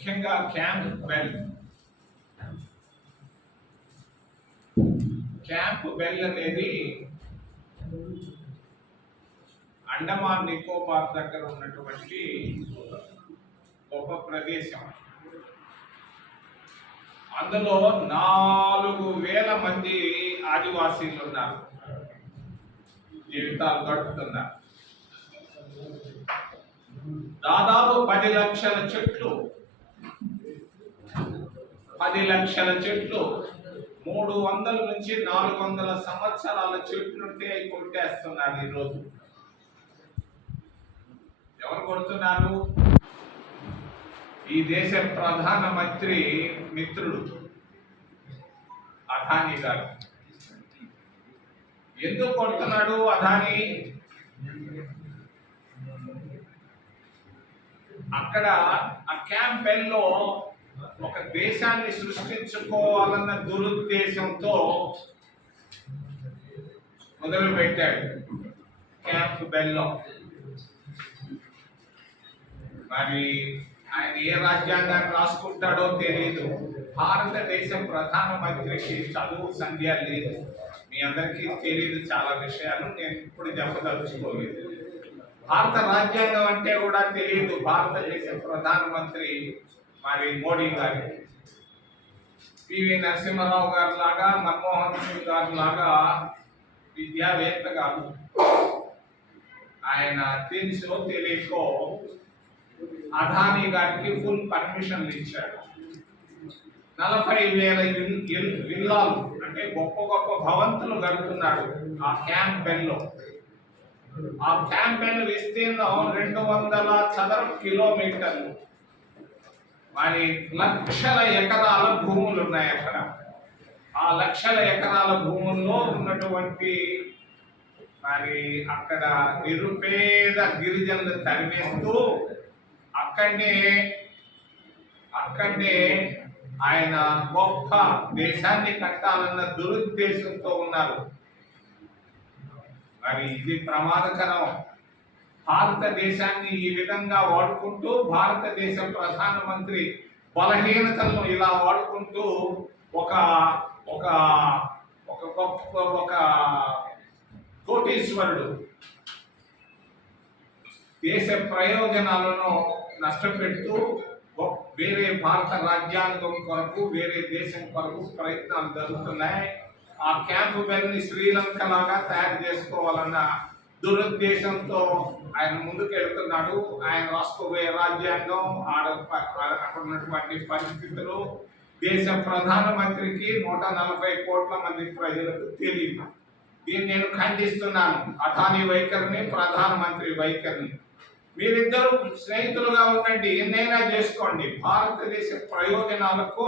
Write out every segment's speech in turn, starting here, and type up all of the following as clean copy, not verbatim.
ముఖ్యంగా camp bell అనేది అండమాన్ నికోబార్ దగ్గర ఉన్నటువంటి గొప్ప ప్రదేశం. అందులో 4,000 మంది ఆదివాసీలు ఉన్నారు, జీవితాలు గడుపుతున్నారు. దాదాపు 10 లక్షల చెట్లు 300 నుంచి 400 సంవత్సరాల చెట్లుంటే కొట్టేస్తున్నారు ఈరోజు. ఎవరు కొడుతున్నారు? ఈ దేశ ప్రధానమంత్రి మిత్రుడు అదానీ గారు. ఎందుకు కొడుతున్నాడు అదానీ? అక్కడ ఆ క్యాంపెయిన్లో ఒక దేశాన్ని సృష్టించుకోవాలన్న దురుద్దేశంతో మొదలు పెట్టాడు క్యాంప్ బెల్లో. మరి ఆయన ఏ రాజ్యాంగాన్ని రాసుకుంటాడో తెలియదు. భారతదేశ ప్రధానమంత్రికి చదువు సంధ్య లేదు. మీ అందరికీ తెలియదు చాలా విషయాలు, నేను ఇప్పుడు చెప్పదలుచుకోలేదు. భారత రాజ్యాంగం అంటే కూడా తెలియదు భారతదేశ ప్రధానమంత్రి మరి మోడీ గారికి. పివి నరసింహారావు గారి లాగా, మన్మోహన్ సింగ్ గారి లాగా విద్యావేత్త కాదు. ఆయన తెలుసో తెలియకో అదానీ గారికి ఫుల్ పర్మిషన్లు ఇచ్చాడు. 40,000 విల్లాలు అంటే గొప్ప గొప్ప భవంతులు కడుతున్నాడు ఆ క్యాంప్ బెల్లో. ఆ క్యాంప్ బెల్ విస్తీర్ణం 200 చదరపు కిలోమీటర్లు. మరి లక్షల ఎకరాల భూములు ఉన్నాయి అక్కడ. ఆ లక్షల ఎకరాల భూముల్లో ఉన్నటువంటి మరి అక్కడ నిరుపేద గిరిజనులు తరిమేస్తూ అక్కడే ఆయన గొప్ప దేశాన్ని కట్టాలన్న దురుద్దేశంతో ఉన్నారు. మరి ఇది ప్రమాదకరం. భారతదేశాన్ని ఈ విధంగా వాడుకుంటూ, భారతదేశ ప్రధానమంత్రి బలహీనతలను ఇలా వాడుకుంటూ ఒక ఒక ఒక గొప్ప ఒక కోటీశ్వరుడు దేశ ప్రయోజనాలను నష్టపెడుతూ వేరే భారత రాజ్యాంగం కొరకు, వేరే దేశం కొరకు ప్రయత్నాలు జరుగుతున్నాయి. ఆ క్యాంపు బెల్ని శ్రీలంక లాగా తయారు చేసుకోవాలన్న దురుద్దేశంతో ఆయన ముందుకెళ్తున్నాడు. ఆయన రాసుకోబోయే రాజ్యాంగం, అక్కడ ఉన్నటువంటి పరిస్థితులు దేశ ప్రధానమంత్రికి 140 కోట్ల మంది ప్రజలకు తెలియదు. దీన్ని నేను ఖండిస్తున్నాను. అదానీ వైఖరిని, ప్రధానమంత్రి వైఖరిని. మీరిద్దరూ స్నేహితులుగా ఉండండి, ఎన్నైనా చేసుకోండి. భారతదేశ ప్రయోజనాలకు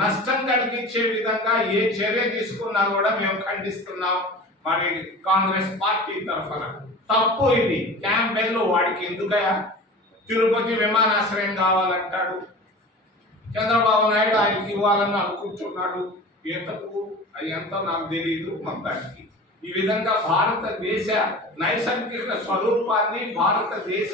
నష్టం కలిగించే విధంగా ఏ చర్య తీసుకున్నా కూడా మేము ఖండిస్తున్నాం. మరి కాంగ్రెస్ పార్టీ తరఫున తప్పు ఇది. క్యాంప్ బెల్లో వాడికి ఎందుకయా తిరుపతి విమానాశ్రయం కావాలంటాడు. చంద్రబాబు నాయుడు ఆయనకి ఇవ్వాలని అనుకుంటున్నాడు. ఎంతకు అది ఎంతో నాకు తెలియదు మొత్తానికి. ఈ విధంగా భారతదేశ నైసర్గిక స్వరూపాన్ని, భారతదేశ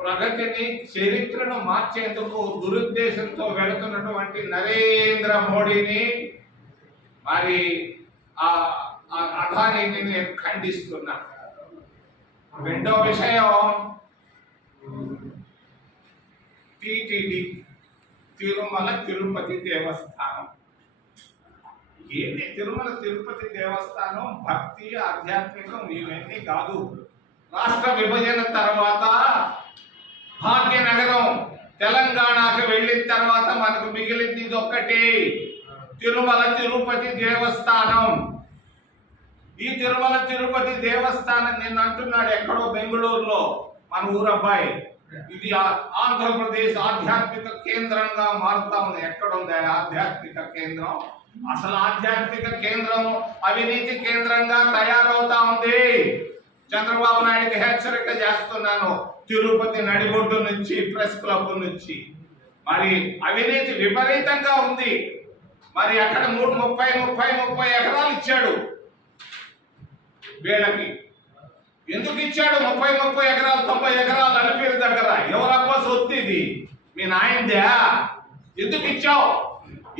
ప్రగతిని, చరిత్రను మార్చేందుకు దురుద్దేశంతో వెళుతున్నటువంటి నరేంద్ర మోడీని, మరి అదానీని నేను ఖండిస్తున్నా. రెండో విషయం టిటిడి, తిరుమల తిరుపతి దేవస్థానం. ఏంటి తిరుమల తిరుపతి దేవస్థానం? భక్తి, ఆధ్యాత్మికం ఇవన్నీ కాదు. రాష్ట్ర విభజన తర్వాత భాగ్యనగరం తెలంగాణకు వెళ్ళిన తర్వాత మనకు మిగిలింది ఇది ఒక్కటి, తిరుమల తిరుపతి దేవస్థానం. ఈ తిరుమల తిరుపతి దేవస్థానం నిన్న అంటున్నాడు ఎక్కడో బెంగళూరులో మన ఊరబ్బాయి, ఇది ఆంధ్రప్రదేశ్ ఆధ్యాత్మిక కేంద్రంగా మారుతా ఉంది. ఎక్కడుంది ఆధ్యాత్మిక కేంద్రం? అసలు ఆధ్యాత్మిక కేంద్రం అవినీతి కేంద్రంగా తయారవుతా ఉంది. చంద్రబాబు నాయుడికి హెచ్చరిక చేస్తున్నాను. తిరుపతి నడిబొడ్డు నుంచి, ప్రెస్ క్లబ్ నుంచి మరి అవినీతి విపరీతంగా ఉంది. మరి అక్కడ 30 ఎకరాలు ఇచ్చాడు వీళ్ళకి. ఎందుకు ఇచ్చాడు 30 ఎకరాలు? 90 ఎకరాలు అలిపిరి దగ్గర. ఎవరబ్బా సొత్తు ఇది? మీ నాయనదే? ఎందుకు ఇచ్చావు?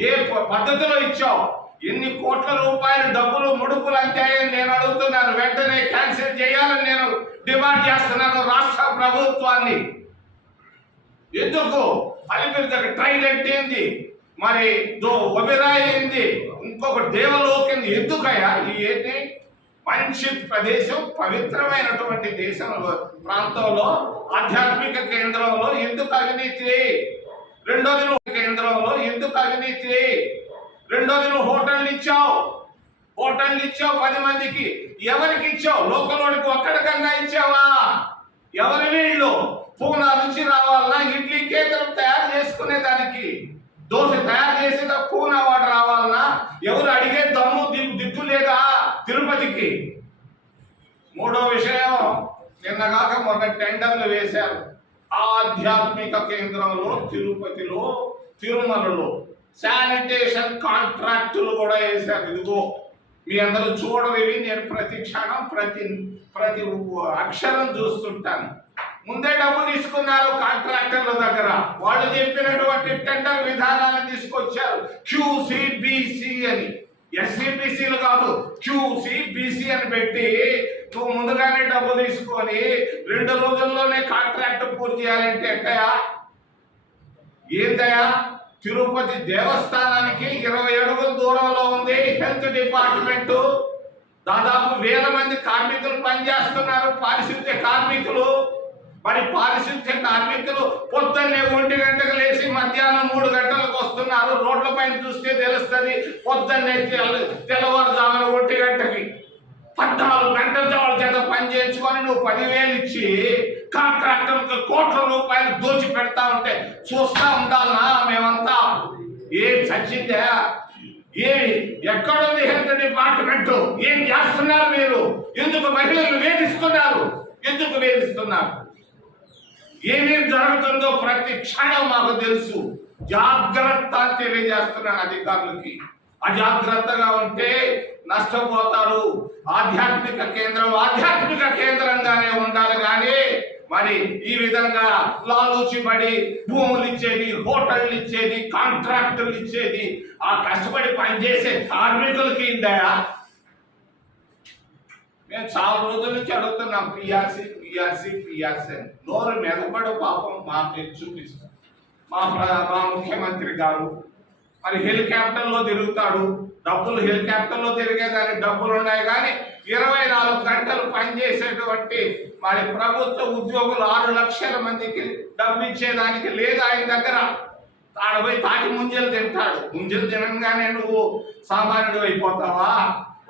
ఏ పద్ధతిలో ఇచ్చావు? ఎన్ని కోట్ల రూపాయలు డబ్బులు ముడుపులు అంతాయని నేను అడుగుతున్నాను. వెంటనే క్యాన్సిల్ చేయాలని నేను డిమాండ్ చేస్తున్నాను రాష్ట్ర ప్రభుత్వాన్ని. ఎందుకు? అలిపిరి ట్రైడెంట్ ఏంది, మరి ఒబిరాయి ఏంది, ఇంకొక దేవలోకింది. ఎందుకయ్యా ఈ ఏంటి? మంచి ప్రదేశం, పవిత్రమైనటువంటి దేశంలో, ప్రాంతంలో, ఆధ్యాత్మిక కేంద్రంలో ఎందుకు అవినీతి? రెండోది నువ్వు కేంద్రంలో ఎందుకు అవినీతి? రెండోది నువ్వు హోటల్ ఇచ్చావు 10 మందికి. ఎవరికి ఇచ్చావు? లోకలోడికి ఒక్కడికన్నా ఇచ్చావా? ఎవరి వీళ్ళు? పూనా నుంచి రావాలన్నా ఇడ్లీ కేంద్రం తయారు చేసుకునే దానికి, దోశ తయారు చేసేదా పూనా వాడు రావాలన్నా? ఎవరు అడిగే దమ్ము దిక్కు లేదా తిరుపతికి? మూడో విషయం, నిన్నగాక మొన్న టెండర్లు వేశారు ఆధ్యాత్మిక కేంద్రంలో, తిరుపతిలో, తిరుమలలో శానిటేషన్ కాంట్రాక్టులు కూడా వేశారు. ఇదిగో మీ అందరూ చూడలేవి, నేను ప్రతి క్షణం ప్రతి అక్షరం చూస్తుంటాను. ముందే డబ్బు తీసుకున్నారు కాంట్రాక్టర్ల దగ్గర. వాళ్ళు చెప్పినటువంటి టెండర్ విధానాన్ని తీసుకొచ్చారు. QCBC అని, SCBCలు కాదు, QCBC అని పెట్టి నువ్వు ముందుగానే డబ్బు తీసుకొని 2 రోజుల్లోనే కాంట్రాక్ట్ పూర్తి చేయాలంటే ఎట్టయా? ఏంటయా? తిరుపతి దేవస్థానానికి 20 అడుగుల దూరంలో ఉంది హెల్త్ డిపార్ట్మెంట్. దాదాపు 1000 మంది కార్మికులు పనిచేస్తున్నారు, పారిశుద్ధ్య కార్మికులు. మరి పారిశుద్ధ్య కార్మికులు పొద్దున్నే 1 గంటకు లేచి మధ్యాహ్నం 3 గంటలకు వస్తున్నారు. రోడ్ల పైన చూస్తే తెలుస్తుంది. పొద్దున్నే తెల్లవారుజామున 1 గంటకి 14 గంటల వాళ్ళ చేత పని చేయించుకొని నువ్వు 10,000 ఇచ్చి కాంట్రాక్టర్లకు కోట్ల రూపాయలు దోచి పెడతా ఉంటే చూస్తా ఉండాలనా మేమంతా? ఏం చచ్చిందా? ఎక్కడుంది హెల్త్ డిపార్ట్మెంట్? ఏం చేస్తున్నారు మీరు? ఎందుకు మహిళలు వేధిస్తున్నారు? ఎందుకు వేధిస్తున్నారు? ఏమేమి జరుగుతుందో ప్రతి క్షణం మాకు తెలుసు. జాగ్రత్త తెలియజేస్తున్నాను అధికారులకి. అజాగ్రత్తగా ఉంటే నష్టపోతారు. ఆధ్యాత్మిక కేంద్రంగానే ఉండాలి కానీ మరి ఈ విధంగా లాలూచిపడి భూములు ఇచ్చేది, హోటళ్ళు ఇచ్చేది, కాంట్రాక్టులు ఇచ్చేది ఆ కష్టపడి పనిచేసే కార్మికులకి ఇందయా? మేము చాలా రోజుల నుంచి అడుగుతున్నాం పిఆర్సీ నోరు మెదపడు పాపం మాకు చూపిస్తాం. మా ముఖ్యమంత్రి గారు మరి హెలికాప్టర్లో తిరుగుతాడు. డబ్బులు హెలికాప్టర్లో తిరిగేదానికి డబ్బులు ఉన్నాయి కానీ 24 గంటలు పనిచేసేటువంటి మరి ప్రభుత్వ ఉద్యోగులు 6 లక్షల మందికి డబ్బు ఇచ్చేదానికి లేదు ఆయన దగ్గర. ఆడపోయి తాటి ముంజలు తింటాడు. ముంజలు తినంగానే నువ్వు సామాన్యుడు అయిపోతావా?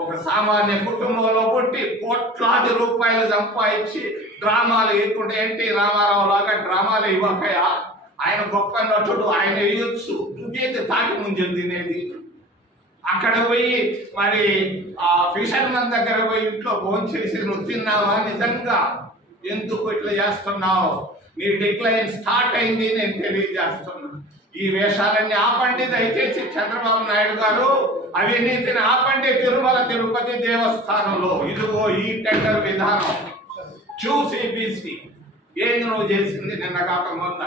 ఒక సామాన్య కుటుంబంలో పుట్టి కోట్లాది రూపాయలు సంపాదించి డ్రామాలు వేయకుండా ఎన్టీ రామారావు లాగా డ్రామాలు ఇవ్వకయా? ఆయన గొప్ప నటుడు, ఆయన వేయొచ్చు. నువ్వేది తాటి ముంజలు తినేది? అక్కడ పోయి మరి ఆ ఫిషర్మన్ దగ్గర పోయి ఇంట్లో భోంచేసి నువ్వు తిన్నావా? నిజంగా ఎందుకు ఇట్లా చేస్తున్నావు? నీ డిక్లైన్ స్టార్ట్ అయింది నేను తెలియజేస్తున్నా. ఈ వేషాలన్నీ ఆపండి దయచేసి. చంద్రబాబు నాయుడు గారు అవినీతిని ఆపండి. తిరుమల తిరుపతి దేవస్థానంలో ఇదిగో ఈ టెండర్ విధానం QCBC ఏది నువ్వు చేసింది? నిన్న కాక మొన్న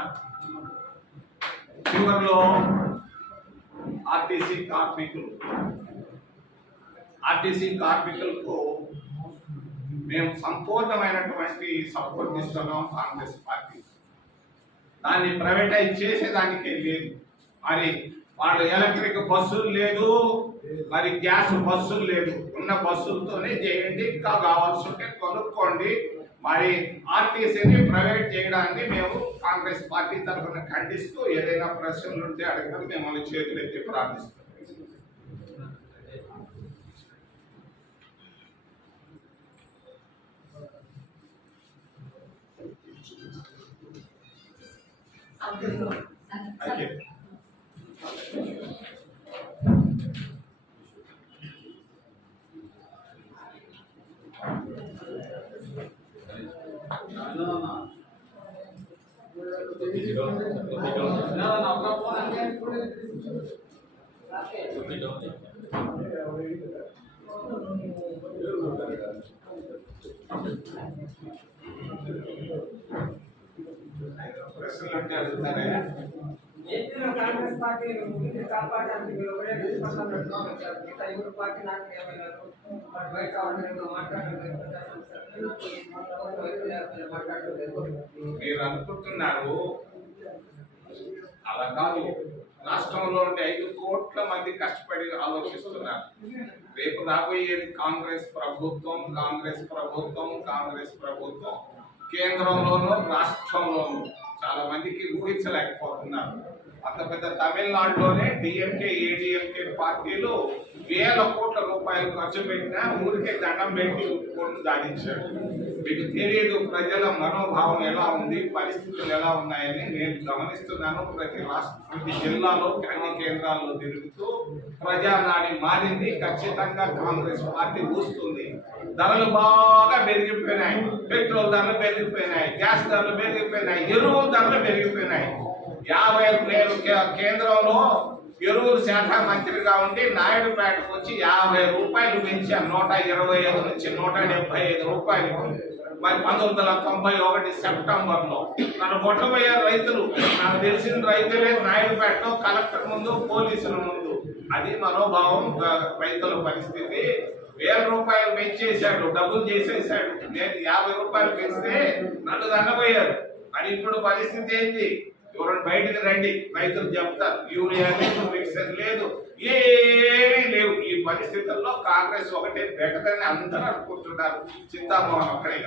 చివరిలో ఆర్టీసీ కార్మికులకు మేము సంపూర్ణమైనటువంటి సపోర్ట్ ఇస్తున్నాం కాంగ్రెస్ పార్టీ. దాన్ని ప్రైవేటైజ్ చేసేదానికే లేదు. మరి వాళ్ళు ఎలక్ట్రిక్ బస్సులు లేదు, మరి గ్యాస్ బస్సులు లేదు. ఉన్న బస్సులతోనే చేయండి. ఇంకా కావాల్సి ఉంటే కొనుక్కోండి. మరి ఆర్టీసీని ప్రైవేట్ చేయడాన్ని మేము కాంగ్రెస్ పార్టీ తరఫున ఖండిస్తూ ఏదైనా ప్రశ్నలు ఉంటే అడగడం మిమ్మల్ని చేతులెత్తి ప్రార్థిస్తాం. ప్రశ్న సమస్యలు ఉంటే అడుగుతారా? కాంగ్రెస్ పార్టీ కాపాడడానికి మీరు ఒకటే నిష్పక్షంగా సార్. మిగతా ఎవరి పార్టీ నాకు ఏమైనారు బయట మాట్లాడలేదు. మీరు అనుకుంటున్నారు అలా కాదు. రాష్ట్రంలో ఉండే 5 కోట్ల మంది కష్టపడి ఆలోచిస్తున్నారు. రేపు రాబోయేది కాంగ్రెస్ ప్రభుత్వం, కాంగ్రెస్ ప్రభుత్వం, కాంగ్రెస్ ప్రభుత్వం. కేంద్రంలోనూ రాష్ట్రంలోనూ చాలా మందికి ఊహించలేకపోతున్నారు. అంత పెద్ద తమిళనాడులోనే డిఎంకే ఏడిఎంకే పార్టీలు వేల కోట్ల రూపాయలు ఖర్చు పెట్టినా ఊరికే దండం పెట్టి కొట్టు దాడించాడు. మీకు తెలియదు ప్రజల మనోభావం ఎలా ఉంది, పరిస్థితులు ఎలా ఉన్నాయని నేను గమనిస్తున్నాను. ప్రతి జిల్లాలో అన్ని కేంద్రాల్లో తిరుగుతూ ప్రజానాడి మారింది. ఖచ్చితంగా కాంగ్రెస్ పార్టీ ఊస్తుంది. ధరలు బాగా పెరిగిపోయినాయి. పెట్రోల్ ధరలు పెరిగిపోయినాయి, గ్యాస్ ధరలు పెరిగిపోయినాయి, ఎరువుల ధరలు పెరిగిపోయినాయి. 50 నేను కేంద్రంలో ఎరువుల శాఖ మంత్రిగా ఉండి నాయుడుపేటకు వచ్చి 50 రూపాయలు పెంచాను. 125 నుంచి 175 రూపాయలు. మరి 1991 సెప్టెంబర్లో నన్ను కొట్టబోయారు రైతులు. నాకు తెలిసిన రైతులే నాయుడుపేటలో కలెక్టర్ ముందు, పోలీసుల ముందు. అది మనోభావం రైతుల పరిస్థితి. 1000 రూపాయలు పెంచేశాడు, డబ్బులు చేసేసాడు. నేను 50 రూపాయలు పెంచితే నన్ను దండబోయారు. మరి ఇప్పుడు పరిస్థితి ఏంటి? ఎవరైనా బయటకు రండి, రైతులు చెప్తారు. యూరియా లేదు, మిక్సర్ లేదు, ఏమీ లేవు. ఈ పరిస్థితుల్లో కాంగ్రెస్ ఒకటే బెటర్ అని అందరూ అనుకుంటున్నారు. చింతామోహన్ ఒక్కడే.